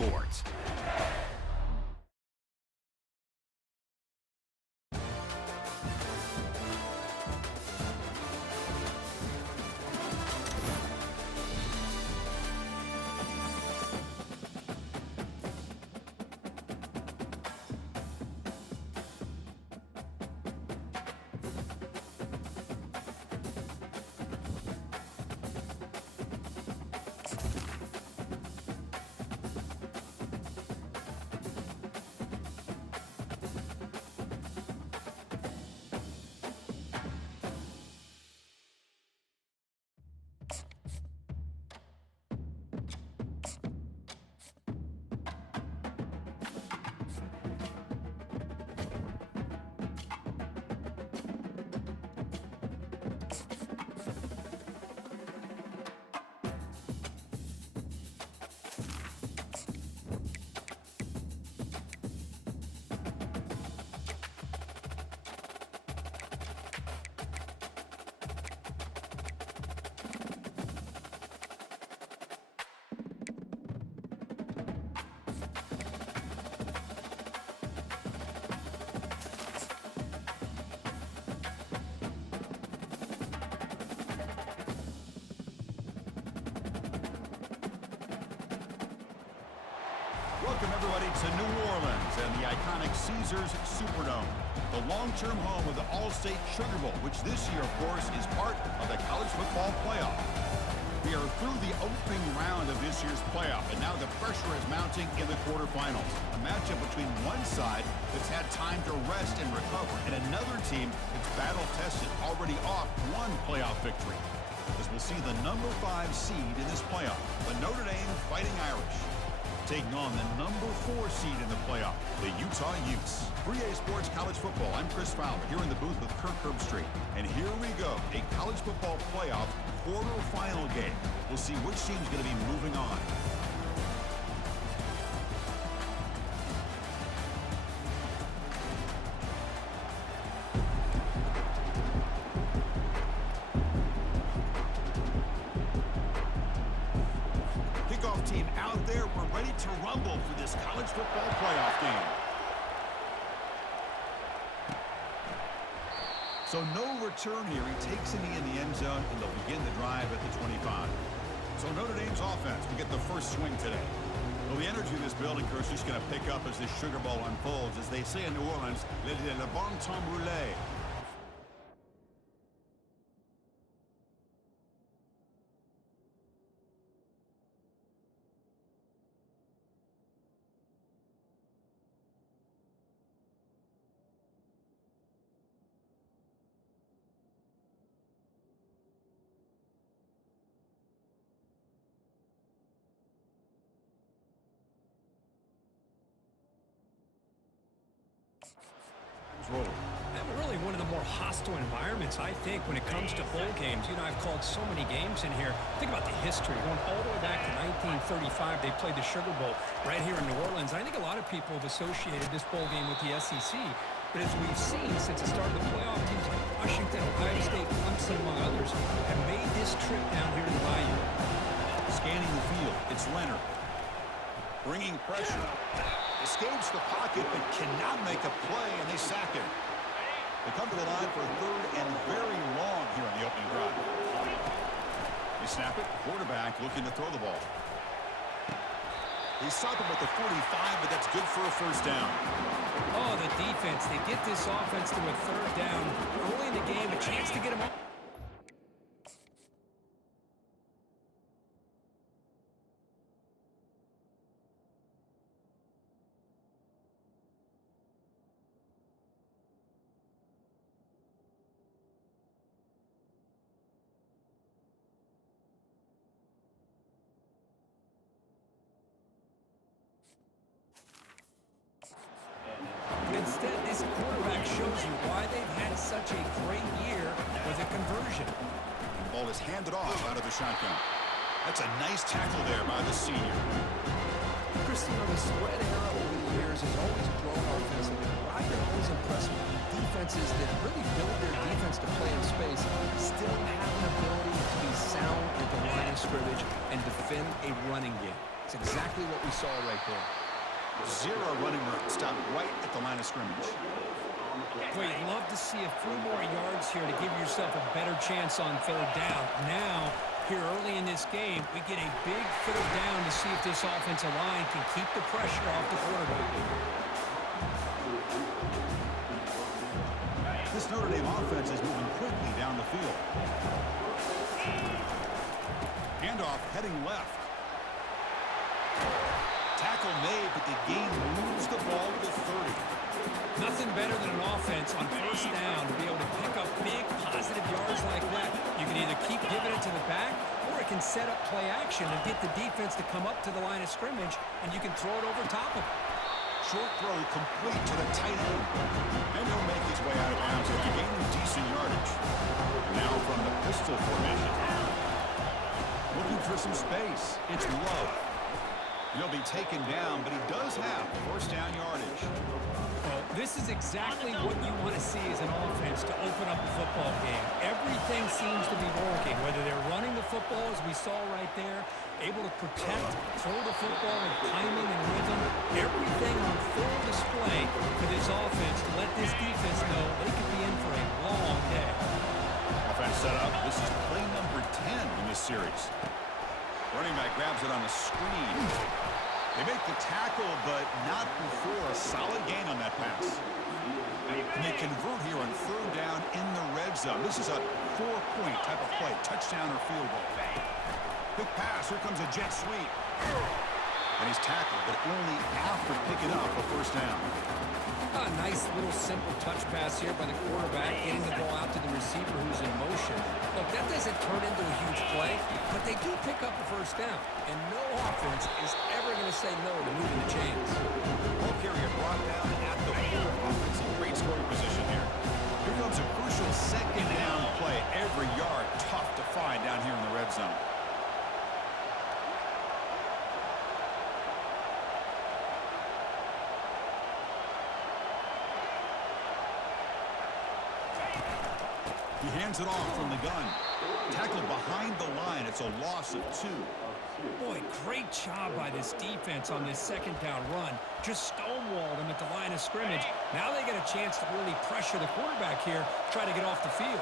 Sports. Welcome, everybody, to New Orleans and the iconic Caesars Superdome, the long-term home of the All-State Sugar Bowl, which this year, of course, is part of the college football playoff. We are through the opening round of this year's playoff, and now the pressure is mounting in the quarterfinals. A matchup between one side that's had time to rest and recover, and another team that's battle-tested, already off one playoff victory. As we'll see the number 5 seed in this playoff, the Notre Dame Fighting Irish, taking on the number 4 seed in the playoff, the Utah Utes. 3A Sports College Football, I'm Chris Fowler, here in the booth with Kirk Herbstreit. And here we go, a college football playoff quarterfinal game. We'll see which team's going to be moving on. Team out there, we're ready to rumble for this college football playoff game. So no return here. He takes it in the end zone, and they'll begin the drive at the 25. So Notre Dame's offense will get the first swing today. Well, the energy of this building, Chris, is going to pick up as this Sugar Bowl unfolds. As they say in New Orleans, le bon temps roulé. And really one of the more hostile environments, I think, when it comes to bowl games. You know, I've called so many games in here. Think about the history. Going all the way back to 1935, they played the Sugar Bowl right here in New Orleans. I think a lot of people have associated this bowl game with the SEC. But as we've seen since the start of the playoff, teams like Washington, Ohio State, Clemson, among others, have made this trip down here to the Bayou. Scanning the field, it's Leonard. Bringing pressure. Escapes the pocket, but cannot make a play, and they sack him. They come to the line for 3rd and very long here on the opening drive. They snap it. Quarterback looking to throw the ball. They stop him at the 45, but that's good for a first down. Oh, the defense. They get this offense to a 3rd down early in the game, a chance to get him off. Instead, this quarterback shows you why they've had such a great year with a conversion. Ball is handed off out of the shotgun. That's a nice tackle there by the senior. Christian, the spread era over the years has always grown offensively. I've been always impressed with defenses that really build their defense to play in space, still have an ability to be sound at the line of scrimmage and defend a running game. It's exactly what we saw right there. Zero running room. Stop right at the line of scrimmage. Boy, you'd love to see a few more yards here to give yourself a better chance on third down. Now, here early in this game, we get a big third down to see if this offensive line can keep the pressure off the quarterback. This Notre Dame offense is moving quickly down the field. Handoff heading left. Tackle made, but the game moves the ball to 30. Nothing better than an offense on first down to be able to pick up big positive yards like that. You can either keep giving it to the back, or it can set up play action and get the defense to come up to the line of scrimmage, and you can throw it over top of it. Short throw complete to the tight end. And he'll make his way out of bounds after gaining decent yardage. Now from the pistol formation. Looking for some space. It's Love. He'll be taken down, but he does have first down yardage. Well, this is exactly what you want to see as an offense to open up a football game. Everything seems to be working, whether they're running the football, as we saw right there, able to protect, throw the football with timing and rhythm. Everything on full display for this offense to let this defense know they could be in for a long day. Offense set up. This is play number 10 in this series. Running back grabs it on the screen. They make the tackle, but not before a solid gain on that pass. And they convert here on third down in the red zone. This is a 4-point type of play, touchdown or field goal. Quick pass, here comes a jet sweep. And he's tackled, but only after picking up a first down. A nice little simple touch pass here by the quarterback, getting the ball out to the receiver who's in motion. Look, that doesn't turn into a huge play, but they do pick up a first down. And no offense is ever going to say no to moving the chains. Ball carrier brought down at the 4. Offense in great scoring position here. Here comes a crucial second down play. Every yard tough to find down here in the red zone. He hands it off from the gun. Tackled behind the line. It's a loss of 2. Boy, great job by this defense on this second down run. Just stonewalled him at the line of scrimmage. Now they get a chance to really pressure the quarterback here, try to get off the field.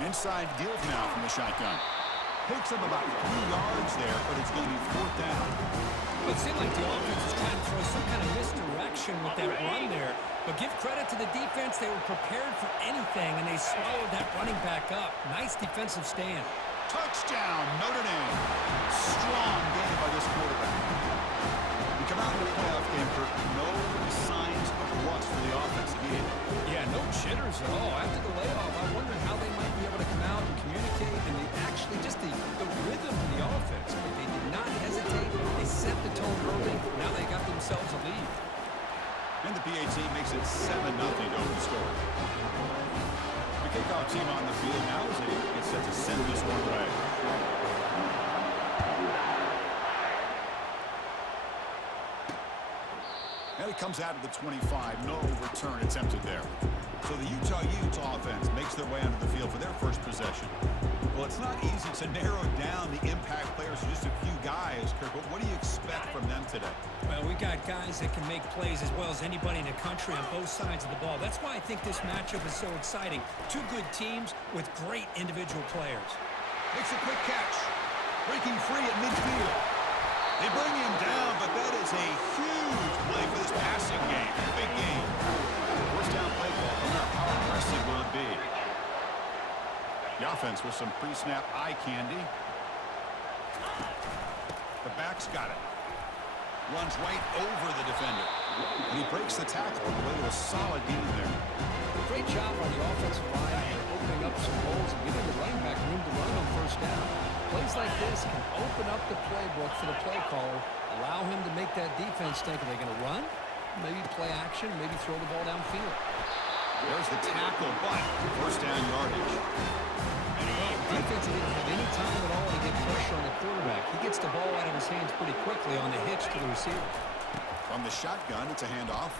An inside give now from the shotgun. Picks up about 3 yards there, but it's going to be fourth down. Well, it seemed like the offense was trying to throw some kind of misdirection with that run there. But give credit to the defense. They were prepared for anything, and they swallowed that running back up. Nice defensive stand. Touchdown, Notre Dame. Strong game by this quarterback. We come out in the playoff game for no signs of rust for the offense again. Yeah, no jitters at all. After the layoff, I wondered how they might be able to come out and communicate, and actually just the rhythm to the offense. But they did not hesitate. They set the tone early. Now they got themselves a lead. And the PAT makes it 7-0 to open the score. The kickoff team on the field now as they get set to send this one away. And it comes out of the 25. No return attempted there. So the Utah Utes offense makes their way onto the field for their first possession. Well, it's not easy to narrow down the impact players to just a few guys, Kirk, but what do you expect from them today? Well, we got guys that can make plays as well as anybody in the country on both sides of the ball. That's why I think this matchup is so exciting. Two good teams with great individual players. Makes a quick catch. Breaking free at midfield. They bring him down, but that is a huge play for this passing game. Big game. First down play call from there. How aggressive will it be? The offense with some pre-snap eye candy. The back's got it. Runs right over the defender. And he breaks the tackle on the way to a solid gain there. Great job on the offensive line opening up some holes and giving the running back room to run on first down. Plays like this can open up the playbook for the play caller, allow him to make that defense think, are they going to run? Maybe play action, maybe throw the ball downfield. There's the tackle, but first down yardage. The defense didn't have any time at all to get pressure on the quarterback. He gets the ball out of his hands pretty quickly on the hitch to the receiver. From the shotgun, it's a handoff.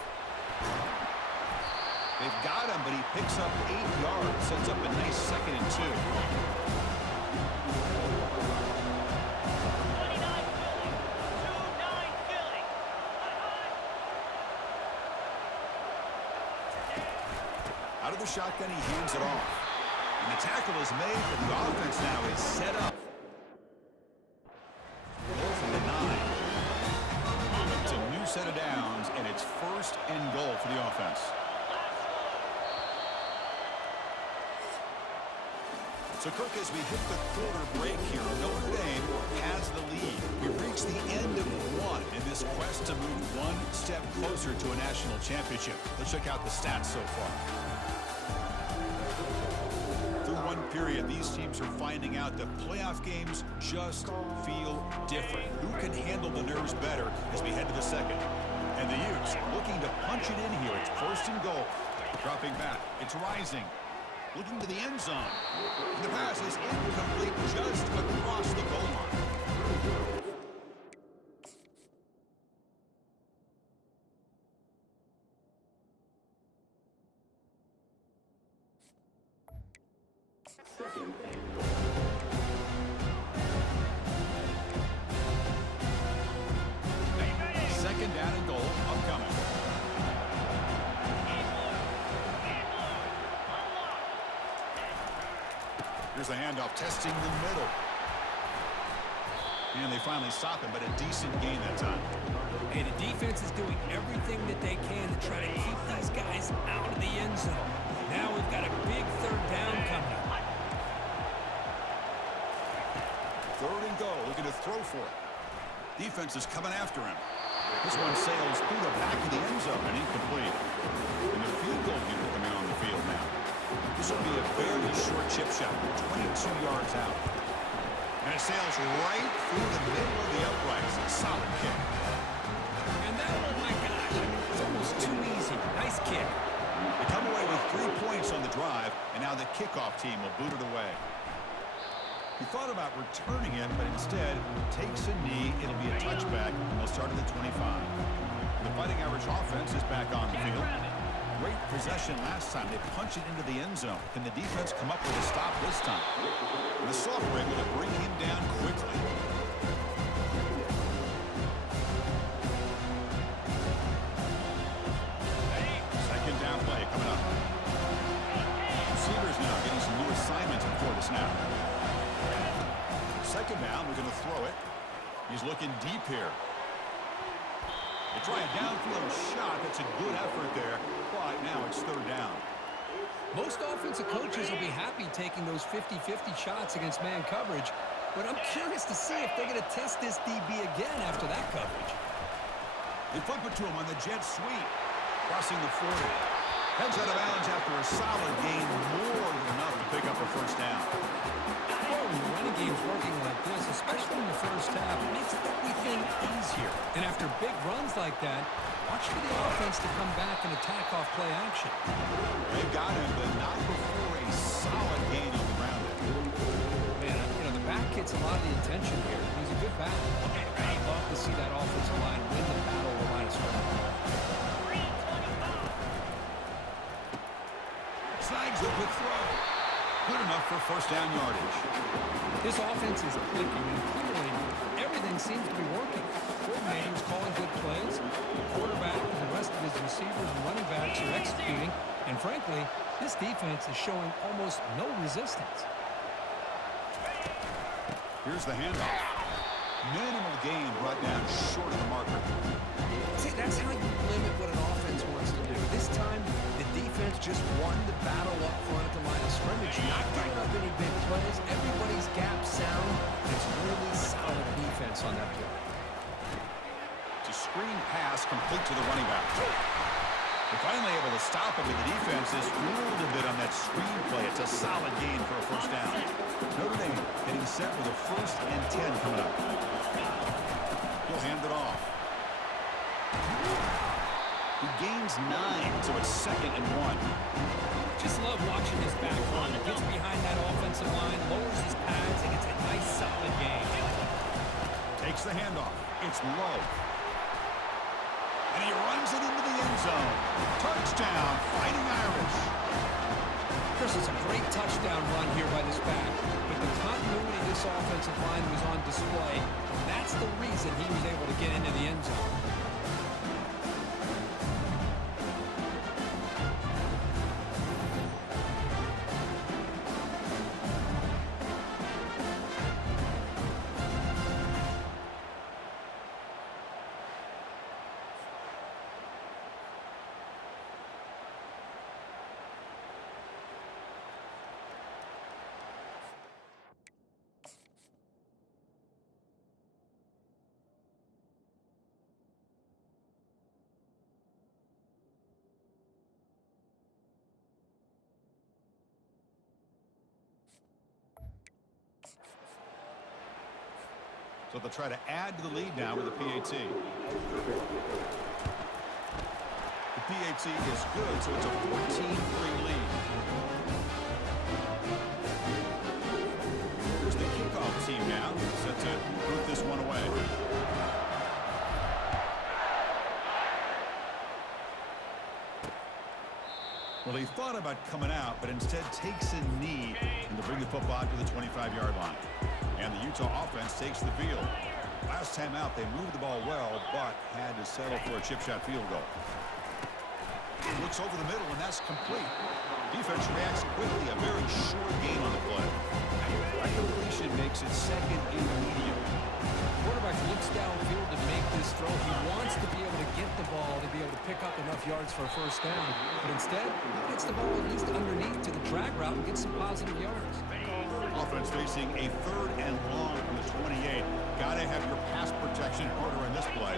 They've got him, but he picks up 8 yards, sets up a nice 2nd and 2. Out of the shotgun, he hands it off. And the tackle is made, but the offense now is set up. Goal from the 9. It's a new set of downs, and it's first and goal for the offense. So, Kirk, as we hit the quarter break here, Notre Dame has the lead. We've reached the end of one in this quest to move one step closer to a national championship. Let's check out the stats so far. Through one period, these teams are finding out that playoff games just feel different. Who can handle the nerves better as we head to the second? And the Utes looking to punch it in here. It's first and goal. Dropping back. It's Rising. Looking to the end zone. And the pass is incomplete just across the goal line. Second down and goal upcoming. Here's the handoff, testing the middle. And they finally stop him, but a decent gain that time. Hey, the defense is doing everything that they can to try to keep these guys out of the end zone. Now we've got a big third down coming up. Third and goal, looking to throw for it. Defense is coming after him. This one sails through the back of the end zone and incomplete. And the field goal unit coming on the field now. This will be a very short chip shot, 22 yards out. And it sails right through the middle of the uprights. Solid kick. And that, oh my gosh, I mean, it's almost too easy. Nice kick. They come away with 3 points on the drive, and now the kickoff team will boot it away. He thought about returning it, but instead takes a knee. It'll be a touchback, and they'll start at the 25. The Fighting Irish offense is back on the field. Great possession last time. They punch it into the end zone. Can the defense come up with a stop this time? And the Soft were able to bring him down quickly. Second down play coming up. Receivers now getting some new assignments before the snap. Second down, we're going to throw it. He's looking deep here. They try a downfield shot. That's a good effort there. But now it's third down. Most offensive coaches will be happy taking those 50-50 shots against man coverage, but I'm curious to see if they're going to test this DB again after that coverage. They flip it to him on the jet sweep. Crossing the 40. Heads out of bounds after a solid gain, more than enough to pick up a first down. Well, when the running game's working like this, especially in the first half, it makes everything easier. And after big runs like that, watch for the offense to come back and attack off play action. They've got him, but not before a solid gain on the ground. Man, you know, the back gets a lot of the attention here. He's a good back. I'd love to see that offensive line win the battle of the line of scrimmage. Snags a quick throw. Good enough for first down yardage. This offense is clicking, and clearly everything seems to be working. Coordinators calling good plays. The quarterback and the rest of his receivers and running backs are executing. And frankly, this defense is showing almost no resistance. Here's the handoff. Minimal gain brought down short of the marker. See, that's how you limit what an offense wants to do. This time, the defense just won the battle up front at the line of scrimmage, not giving up any big plays. Everybody's gap sound. It's really solid defense on that play. It's a screen pass complete to the running back. They're finally able to stop him, but the defense is fooled a bit on that screen play. It's a solid gain for a first down. Notre Dame getting set with a 1st and 10 coming up. He'll hand it off. He gains 9, so it's 2nd and 1. Just love watching his back run. Gets behind that offensive line, lowers his pads, and it's a nice, solid game. Takes the handoff. It's low. And he runs it into the end zone. Touchdown, Fighting Irish. For This is a great touchdown run here by this back. But the continuity of this offensive line was on display. And that's the reason he was able to get into the end zone. So they'll try to add to the lead now with the PAT. The PAT is good, so it's a 14-3 lead. Here's the kickoff team now, set to root this one away. Well, he thought about coming out, but instead takes a knee and to bring the football to the 25-yard line. And the Utah offense takes the field. Last time out, they moved the ball well, but had to settle for a chip shot field goal. Looks over the middle, and that's complete. Defense reacts quickly. A very short gain on the play. That completion makes it second and medium. Quarterback looks downfield to make this throw. He wants to be able to get the ball to be able to pick up enough yards for a first down. But instead, he gets the ball at least underneath to the drag route and gets some positive yards. Offense facing a 3rd and long from the 28. Got to have your pass protection in order in this play.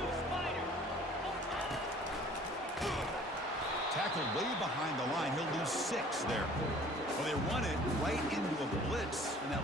Tackled way behind the line. He'll lose 6 there. Well, they run it right into a blitz. And that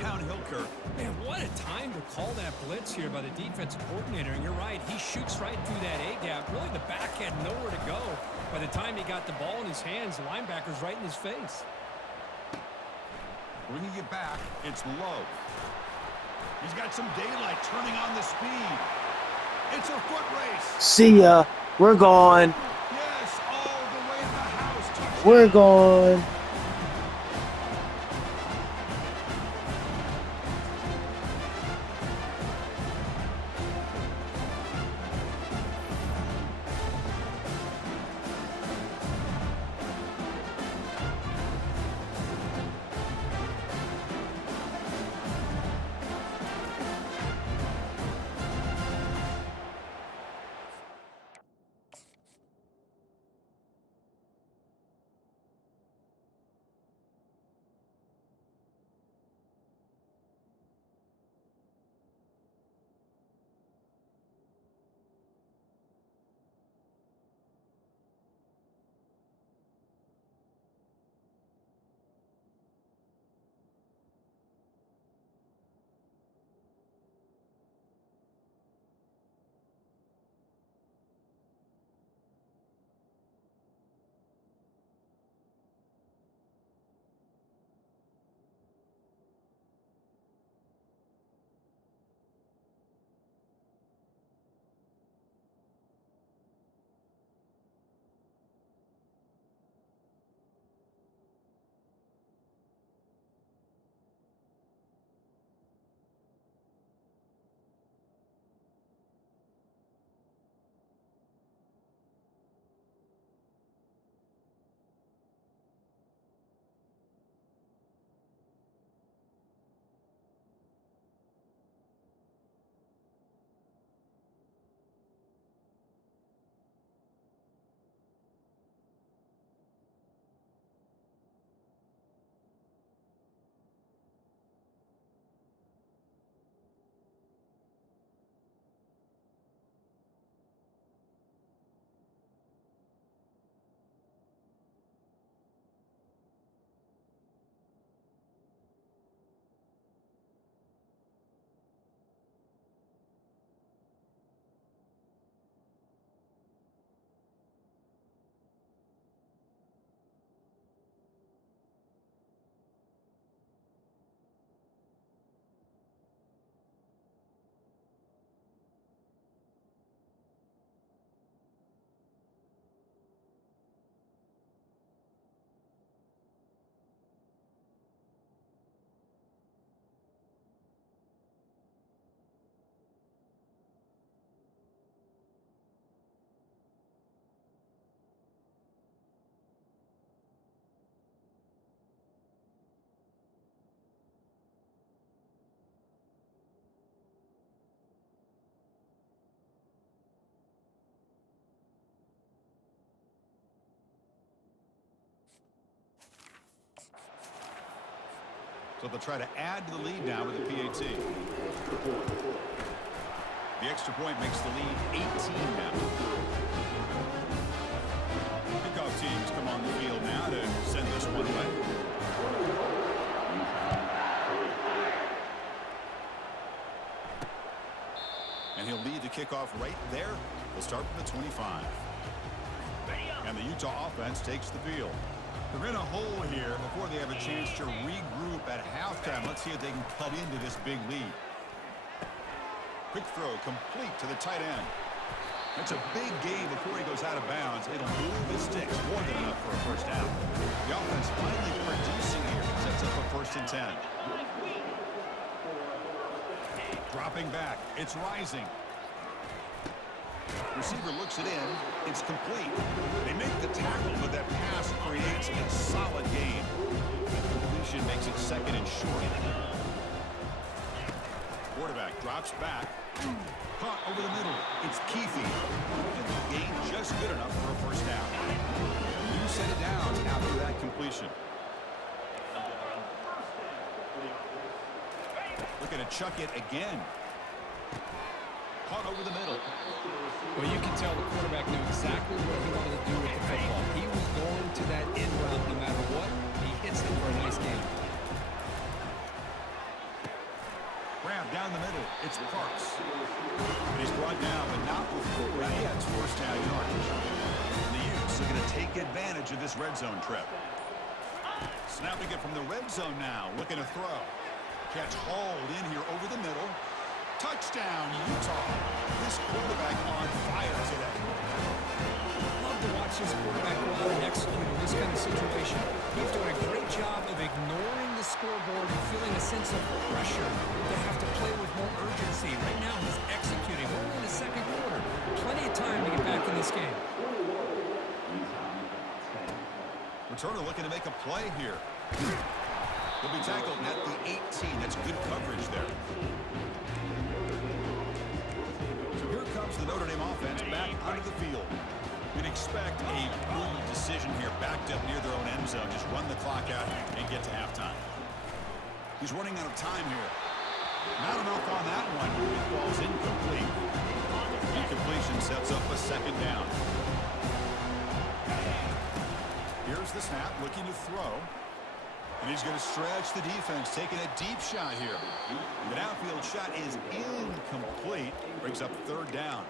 downhill curve. Man, what a time to call that blitz here by the defensive coordinator. And you're right, he shoots right through that A-gap. Really, the back had nowhere to go. By the time he got the ball in his hands, the linebacker's right in his face. Bringing it back, it's Love. He's got some daylight turning on the speed. It's a foot race. See ya. We're gone. Yes, all the way to the house. Touchdown. We're gone. So they'll try to add to the lead now with a PAT. The extra point makes the lead 18 now. Kickoff teams come on the field now to send this one away. And he'll lead the kickoff right there. We'll start from the 25. And the Utah offense takes the field. They're in a hole here before they have a chance to regroup at halftime. Let's see if they can cut into this big lead. Quick throw complete to the tight end. That's a big gain before he goes out of bounds. It'll move the sticks more than enough for a first down. The offense finally producing here. Sets up a 1st and 10. Dropping back. It's rising. Receiver looks it in. It's complete. They make the tackle, but that pass creates a solid gain. The completion makes it 2nd and short. Quarterback drops back. Caught over the middle. It's Keefe. And the gain just good enough for a first down. You set it down after that completion. Looking to chuck it again. Caught over the middle. Well, you can tell the quarterback knew exactly what he wanted to do with the football. He was going to that end route no matter what. He hits it for a nice gain. Grab down the middle. It's Parks. And he's brought down, but not before he gets first down yardage. And the Utes are going to take advantage of this red zone trip. Snapping it from the red zone now. Looking to throw. Catch hauled in here over the middle. Touchdown, Utah. This quarterback on fire today. Love to watch this quarterback go out and execute in this kind of situation. He's doing a great job of ignoring the scoreboard and feeling a sense of pressure to have to play with more urgency. Right now, he's executing. We're in the 2nd quarter. Plenty of time to get back in this game. Returner looking to make a play here. He'll be tackled at the 18. That's good coverage there. So here comes the Notre Dame offense back onto the field. You'd expect a brutal decision here, backed up near their own end zone. Just run the clock out and get to halftime. He's running out of time here. Not enough on that one. It falls incomplete. Incompletion sets up a 2nd down. Here's the snap, looking to throw. And he's going to stretch the defense, taking a deep shot here. The downfield shot is incomplete. Brings up 3rd down.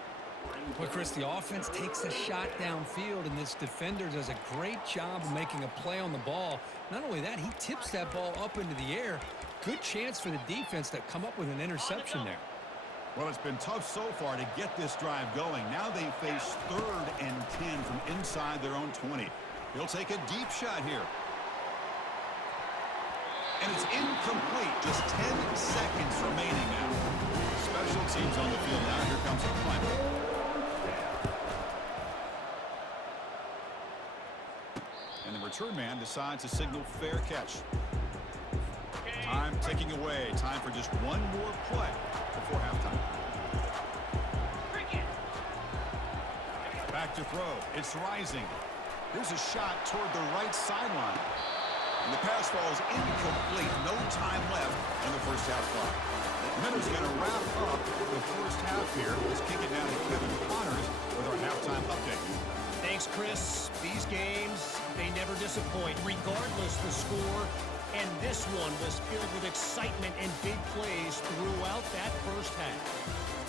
Well, Chris, the offense takes a shot downfield, and this defender does a great job of making a play on the ball. Not only that, he tips that ball up into the air. Good chance for the defense to come up with an interception there. Well, it's been tough so far to get this drive going. Now they face 3rd and 10 from inside their own 20. He'll take a deep shot here. And it's incomplete. Just 10 seconds remaining now. Special teams on the field now. Here comes a punt. And the return man decides to signal fair catch. Time ticking away. Time for just one more play before halftime. Back to throw. It's rising. Here's a shot toward the right sideline. And the pass falls incomplete. No time left on the first half clock. Minter's going to wrap up the first half here. Let's kick it down to Kevin Connors with our halftime update. Thanks, Chris. These games, they never disappoint, regardless the score. And this one was filled with excitement and big plays throughout that first half.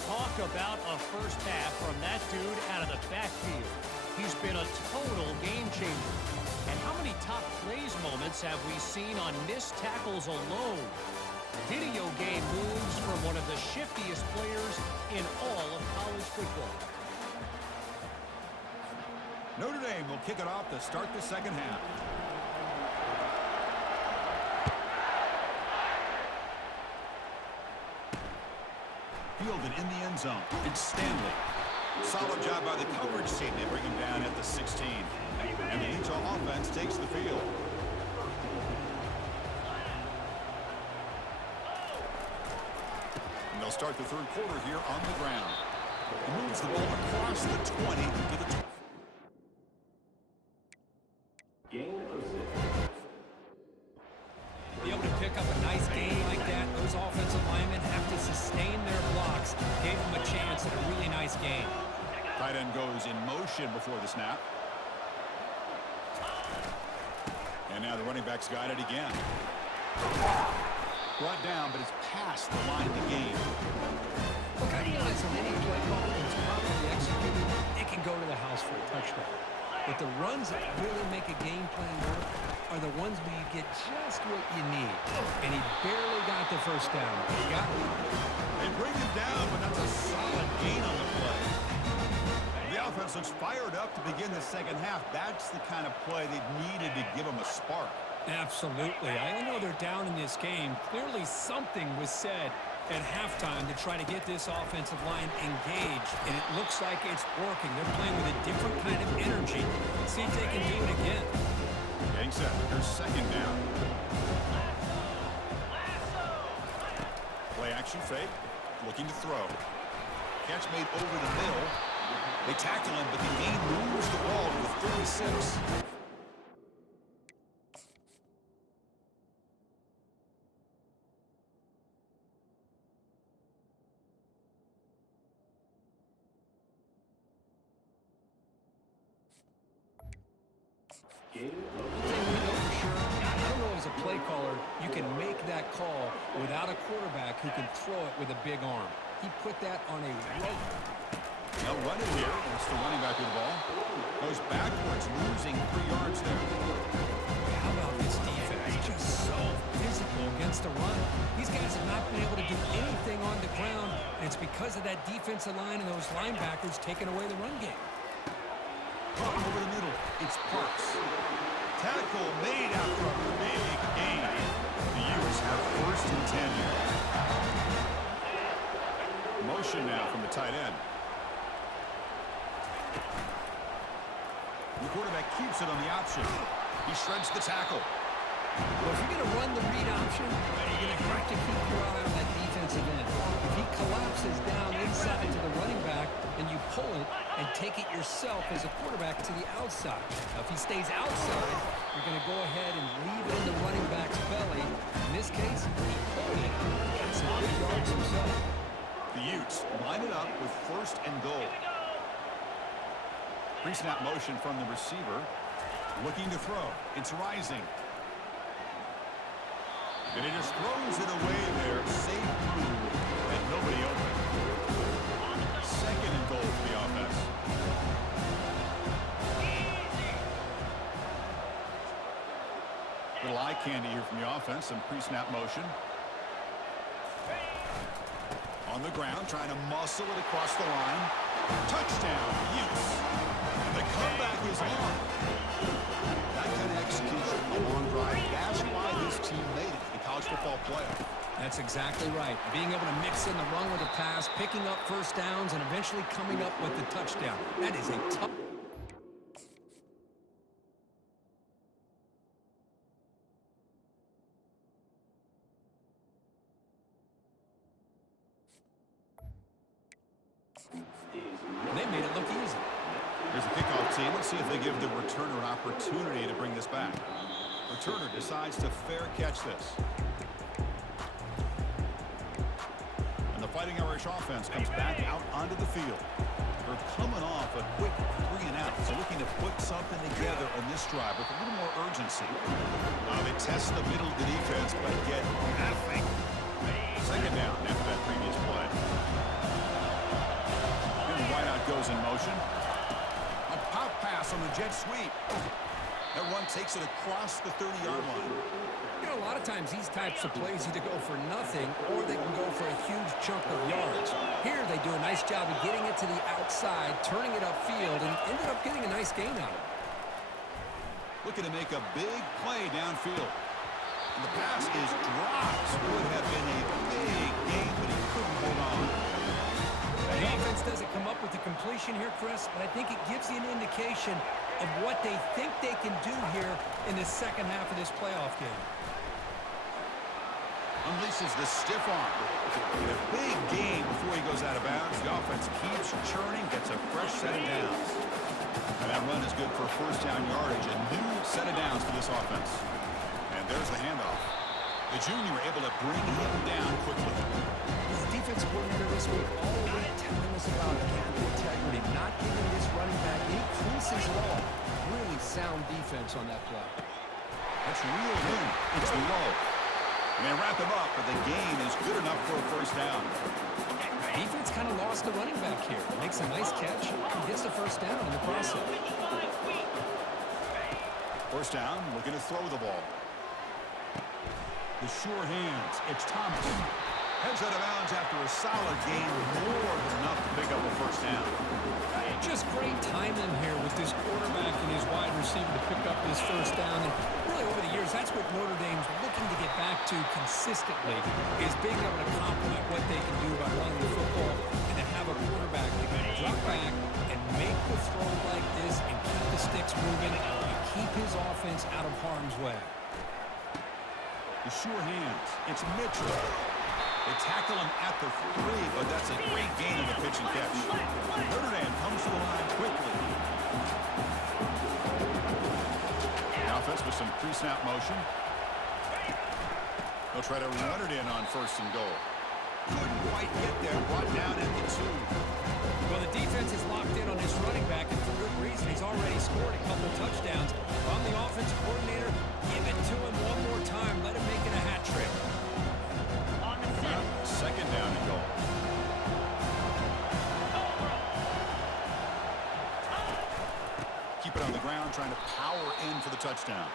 Talk about a first half from that dude out of the backfield. He's been a total game changer. And how many top plays moments have we seen on missed tackles alone? Video game moves from one of the shiftiest players in all of college football. Notre Dame will kick it off to start the second half. Fielded in the end zone. It's Stanley. Solid job by the coverage team. They bring him down at the 16. And the Utah offense takes the field. And they'll start the third quarter here on the ground. He moves the ball across the 20 to the 20. Be able to pick up a nice chance at a really nice game. Tight end goes in motion before the snap. And now the running back's got it again. Brought down, but it's past the line of the game. Look, I realize on any play call that's properly executed, it can go to the house for a touchdown. But the runs that really make a game plan work are the ones where you get just what you need. And he barely got the first down, but he got it. They bring him down, but that's a solid gain on the play. The offense looks fired up to begin the second half. That's the kind of play they needed to give them a spark. Absolutely. I know they're down in this game. Clearly something was said at halftime to try to get this offensive line engaged, and it looks like it's working. They're playing with a different kind of energy. Let's see if they can do it again. Getting set. Here's second down. Play action fake. Looking to throw. Catch made over the middle. They tackle him, but the game moves the ball with 36. One thing we know for sure, I don't know as a play caller, you can make that call without a quarterback who can throw it with a big arm. He put that on a rope. Now running here. It's the running back with the ball. Goes backwards, losing 3 yards there. How about this defense? Just so physical against the run. These guys have not been able to do anything on the ground, and it's because of that defensive line and those linebackers taking away the run game. Caught over the middle. It's Parks. Tackle made after a big gain. The Utes have first and 10 here. Motion now from the tight end. The quarterback keeps it on the option. He shreds the tackle. Well, if you're going to run the read option, you're going to have to keep your eye on that defensive end. If he collapses down inside to the running back, then you pull it and take it yourself as a quarterback to the outside. Now, if he stays outside, you're going to go ahead and leave it in the running back's belly. In this case, he pulled it. He got some good yards himself. The Utes line it up with first and goal. Pre-snap motion from the receiver. Looking to throw. It's Rising. And he just throws it away there. Safe move and nobody open. Second and goal for the offense. Little eye candy here from the offense. Some pre-snap motion. On the ground, trying to muscle it across the line. Touchdown, Utes. And the comeback is on. That kind of execution, a long drive. That's why this team made it to the college football playoff. That's exactly right. Being able to mix in the run with the pass, picking up first downs, and eventually coming up with the touchdown. That is a tough... They made it look easy. Here's the kickoff team. Let's see if they give the returner an opportunity to bring this back. Returner decides to fair catch this. And the Fighting Irish offense comes back out onto the field. They're coming off a quick 3 and out, so looking to put something together on this drive with a little more urgency. They test the middle of the defense, but get nothing. Second down after that previous play. And the wideout goes in motion. A pop pass on the jet sweep. That run takes it across the 30-yard line. You know, a lot of times these types of plays either go for nothing or they can go for a huge chunk of yards. Here they do a nice job of getting it to the outside, turning it upfield, and ended up getting a nice gain out of it. Looking to make a big play downfield. And the pass is dropped. Would have been a big gain, but he couldn't hold on. The offense doesn't come up with the completion here, Chris, but I think it gives you an indication of what they think they can do here in the second half of this playoff game. Unleashes the stiff arm. In a big game before he goes out of bounds. The offense keeps churning, gets a fresh set of downs. And that run is good for first down yardage. A new set of downs for this offense. And there's the handoff. The junior able to bring him down quickly. The defensive coordinator this week already telling us about gap integrity, not giving this running back any creases at all. Really sound defense on that play. That's reeled in. It's low. And they wrap him up, but the gain is good enough for a first down. Defense kind of lost the running back here. Makes a nice catch and gets the first down in the process. First down, looking to throw the ball. The sure hands. It's Thomas. Heads out of bounds after a solid gain, more than enough to pick up a first down. Just great timing here with this quarterback and his wide receiver to pick up this first down. And really over the years, that's what Notre Dame's looking to get back to consistently, is being able to complement what they can do by running the football and to have a quarterback that can drop back and make the throw like this and keep the sticks moving and keep his offense out of harm's way. The sure hands. It's Mitchell. They tackle him at the 3, but that's a great gain on the pitch and catch. Notre Dame comes to the line quickly. The offense with some pre-snap motion. They'll try to run it in on first and goal. Couldn't quite get there. Brought down at the 2. Well, the defense is locked in on this running back, and for good reason. He's already scored a couple touchdowns. If I'm the offensive coordinator, give it to him one more time. Let him make it a hat trick. Second down and goal. Keep it on the ground, trying to power in for the touchdown.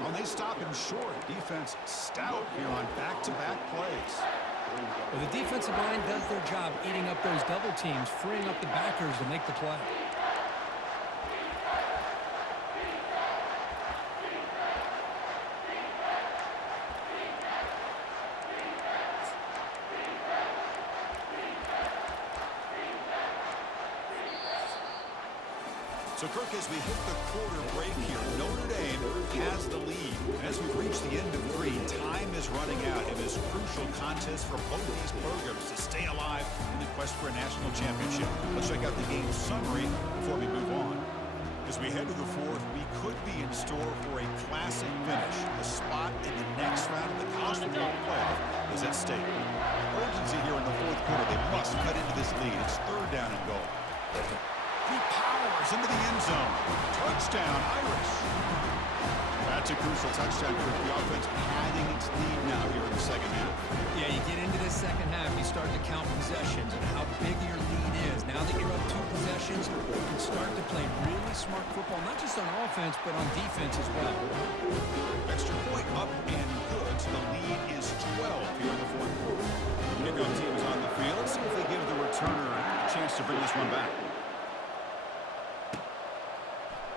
Well, they stop him short. Defense stout here on back-to-back plays. Well, the defensive line does their job eating up those double teams, freeing up the backers to make the play. So, Kirk, as we hit the quarter break here, Notre Dame has the lead. And as we've reached the end of 3, time is running out in this crucial contest for both these programs to stay alive in the quest for a national championship. Let's check out the game summary before we move on. As we head to the 4th, we could be in store for a classic finish. A spot in the next round of the college football playoff is at stake. Urgency here in the 4th quarter. They must cut into this lead. It's third down and goal. He powers into the end zone. Touchdown, Irish. That's a crucial touchdown for the offense, padding its lead now here in the second half. Yeah, you get into this second half, you start to count possessions and how big your lead is. Now that you're up 2 possessions, you can start to play really smart football, not just on offense, but on defense as well. Extra point up and good, so the lead is 12 here in the 4th quarter. Kickoff team is on the field. Let's see if they give the returner a chance to bring this one back.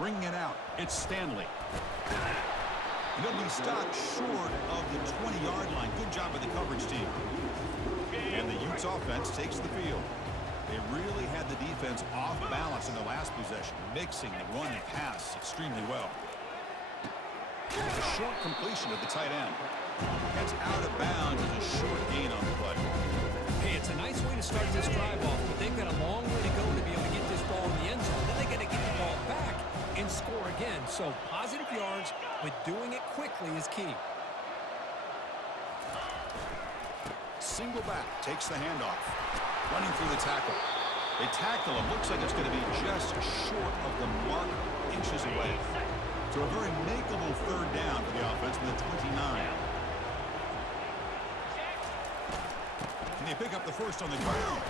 Bringing it out, it's Stanley. He'll be stopped short of the 20-yard line. Good job by the coverage team. And the Utes offense takes the field. They really had the defense off balance in the last possession, mixing the run and pass extremely well. A short completion at the tight end. That's out of bounds as a short gain on the play. Hey, it's a nice way to start this drive off, but they've got a long way to go to be able to get this ball in the end zone. Then they got to get the ball back and score again. So positive yards, but doing it quickly is key. Single back takes the handoff. Running through the tackle. They tackle him. Looks like it's going to be just short of the mark, inches away. So a very makeable third down for the offense with a 29. Can they pick up the first on the ground?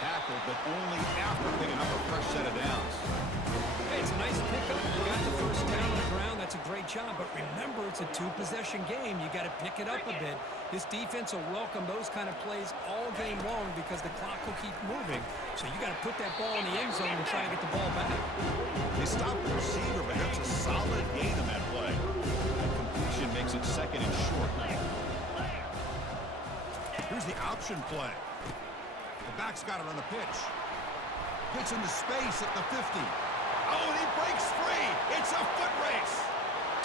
Tackled, but only after picking up a fresh set of downs. Hey, it's a nice pickup. You got the first down on the ground. That's a great job. But remember, it's a 2-possession game. You got to pick it up a bit. This defense will welcome those kind of plays all game long because the clock will keep moving. So you got to put that ball in the end zone and try to get the ball back. They stop the receiver, but that's a solid gain on that play. The completion makes it second and short. Here's the option play. The back's got it on the pitch. Gets into space at the 50. Oh, and he breaks free. It's a foot race.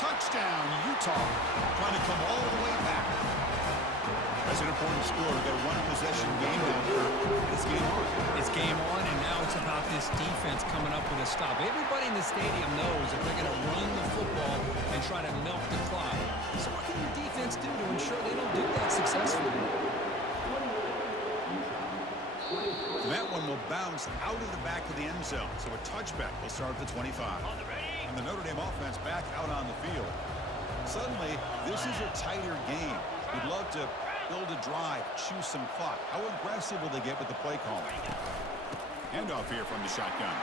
Touchdown, Utah. Trying to come all the way back. That's an important score. We've got a one-possession game down here. It's game on. It's game on, and now it's about this defense coming up with a stop. Everybody in the stadium knows that they're going to run the football and try to milk the clock. So what can your defense do to ensure they successful. That one will bounce out of the back of the end zone. So a touchback will start at the 25. And the Notre Dame offense back out on the field. Suddenly, this is a tighter game. We'd love to build a drive, choose some clock. How aggressive will they get with the play calling? Handoff here from the shotgun.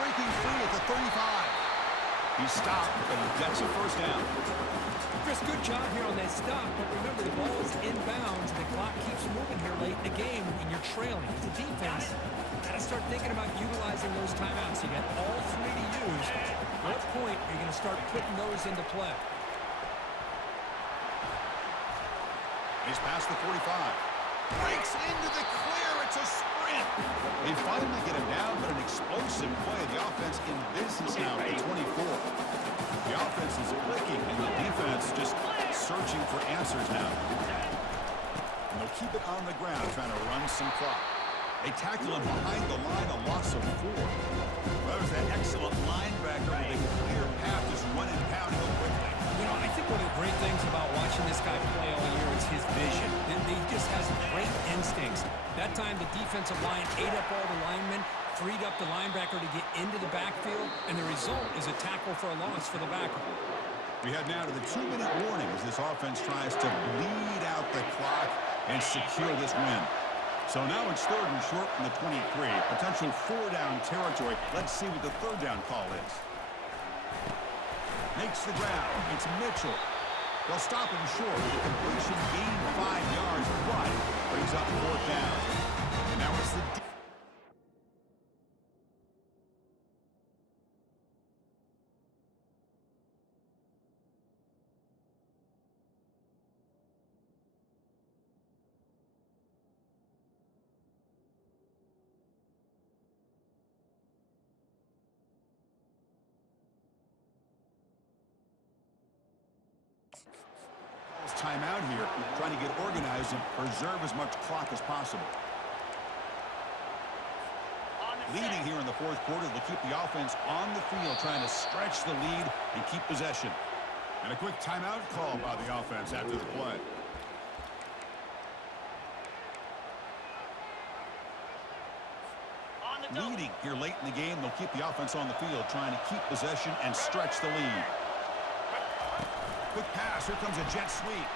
Breaking free at the 35. He stopped, but he gets a first down. Chris, good job here on that stop, but remember the ball is inbounds and the clock keeps moving here late in the game and you're trailing. As a defense, you got to start thinking about utilizing those timeouts. You got all three to use. At what point are you going to start putting those into play? He's past the 45. Breaks into the clear. It's a sprint. They finally get him down, but an explosive play. The offense in business now at the 24. The offense is clicking, and the defense just searching for answers now. And they'll keep it on the ground, trying to run some clock. They tackle him behind the line, a loss of 4. That was that excellent linebacker with a clear path, just running downhill quickly. You know, I think one of the great things about watching this guy play all year is his vision. He just has great instincts. That time, the defensive line ate up all the linemen, freed up the linebacker to get into the backfield, and the result is a tackle for a loss for the backer. We head now to the 2-minute warning as this offense tries to bleed out the clock and secure this win. So now it's 3rd and short from the 23. Potential 4-down territory. Let's see what the 3rd down call is. Makes the ground. It's Mitchell. They'll stop him short. The completion gained 5 yards, but brings up 4th down. And now it's the... timeout here, trying to get organized and preserve as much clock as possible. Leading here in the 4th quarter, they'll keep the offense on the field, trying to stretch the lead and keep possession. And a quick timeout call by the offense after the play. Leading here late in the game, they'll keep the offense on the field, trying to keep possession and stretch the lead. Quick pass. Here comes a jet sweep.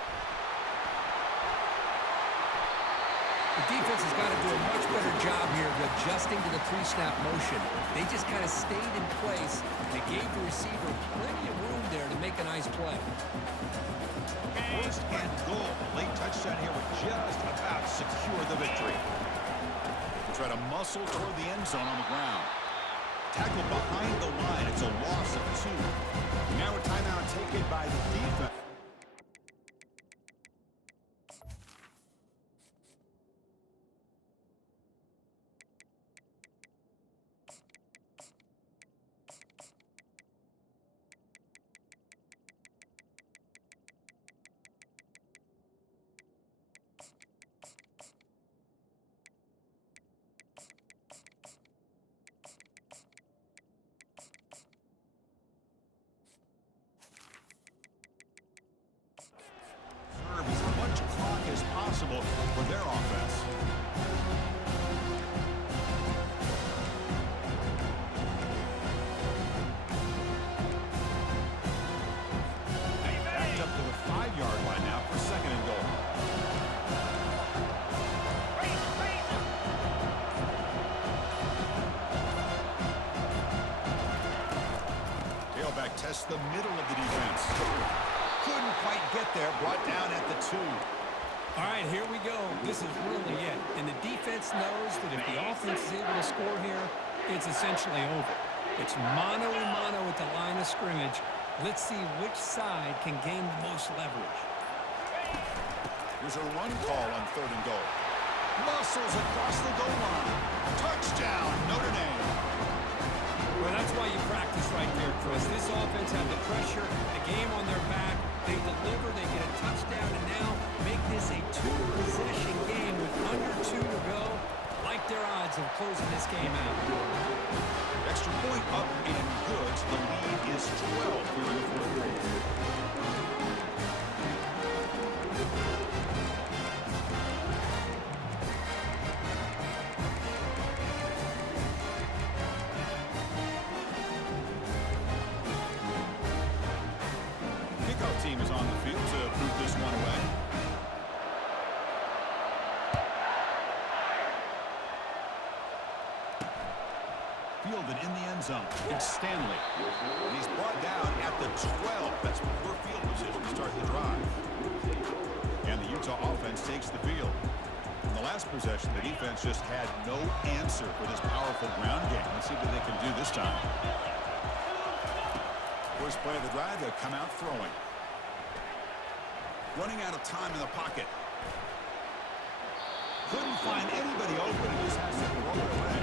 The defense has got to do a much better job here of adjusting to the pre-snap motion. They just kind of stayed in place, and it gave the receiver plenty of room there to make a nice play. 1st and goal. Late touchdown here would just about secure the victory. They try to muscle toward the end zone on the ground. Tackle behind the line. It's a loss of 2. Now a timeout taken by the defense. As much clock as possible for their offense. Backed up to the 5-yard line now for 2nd and goal. Tailback tests the middle of the defense. Couldn't quite get there, brought down at the 2. All right, here we go. This is really it. And the defense knows that if the offense is able to score here, it's essentially over. It's mano-a-mano at the line of scrimmage. Let's see which side can gain the most leverage. Here's a run call on 3rd and goal. Muscles across the goal line. Touchdown, Notre Dame. Well, that's why you practice right there, Chris. This offense had the pressure, the game on their back. They deliver, they get a touchdown, and now make this a 2-possession game with under 2 to go. Like their odds of closing this game out. Extra point up and good. The lead is 12 here in the 4th quarter. it in the end zone. It's Stanley. And he's brought down at the 12. That's poor field position to start the drive. And the Utah offense takes the field. In the last possession, the defense just had no answer for this powerful ground game. Let's see what they can do this time. First play of the drive, they'll come out throwing. Running out of time in the pocket. Couldn't find anybody open. He just has to throw it away.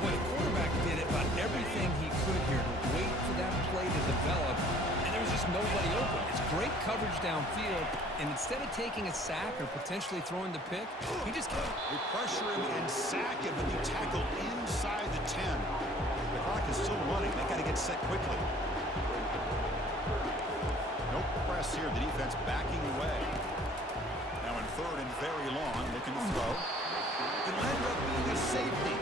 Well, the quarterback did about everything he could here to wait for that play to develop, and there was just nobody open. It's great coverage downfield, and instead of taking a sack or potentially throwing the pick, he just can't. They pressure him and sack him, but they tackle inside the 10. The clock is still running. They got to get set quickly. No press here. The defense backing away. Now in third and very long, looking to throw. It'll end up being a safety.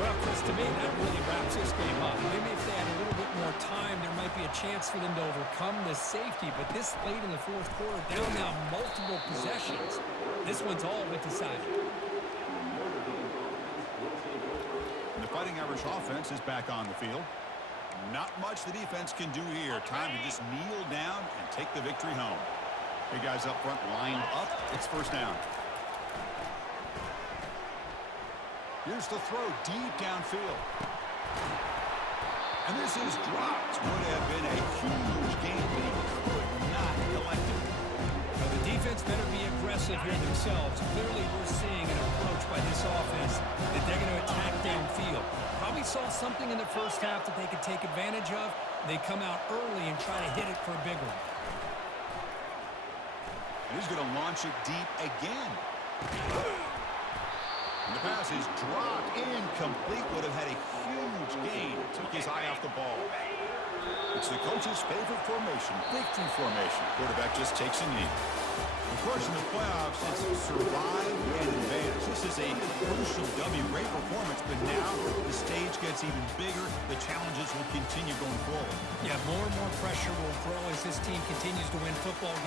Well, Chris, to me, that really wraps this game up. Maybe if they had a little bit more time, there might be a chance for them to overcome this safety. But this late in the fourth quarter, down now multiple possessions. This one's all but decided. And the Fighting Irish offense is back on the field. Not much the defense can do here. Time to just kneel down and take the victory home. Big guys up front lined up. It's first down. Here's the throw deep downfield. And this is dropped. Would have been a huge game, but he could not collect it. Well, the defense better be aggressive here themselves. Clearly, we're seeing an approach by this offense that they're going to attack downfield. Probably saw something in the first half that they could take advantage of. They come out early and try to hit it for a big one. And he's going to launch it deep again. And the pass is dropped, incomplete. Would have had a huge gain. Took his eye off the ball. It's the coach's favorite formation, victory formation. Quarterback just takes a knee. Of course, in the playoffs, it's survive and advance. This is a crucial W. Great performance, but now the stage gets even bigger. The challenges will continue going forward. Yeah, more and more pressure will grow as this team continues to win football games.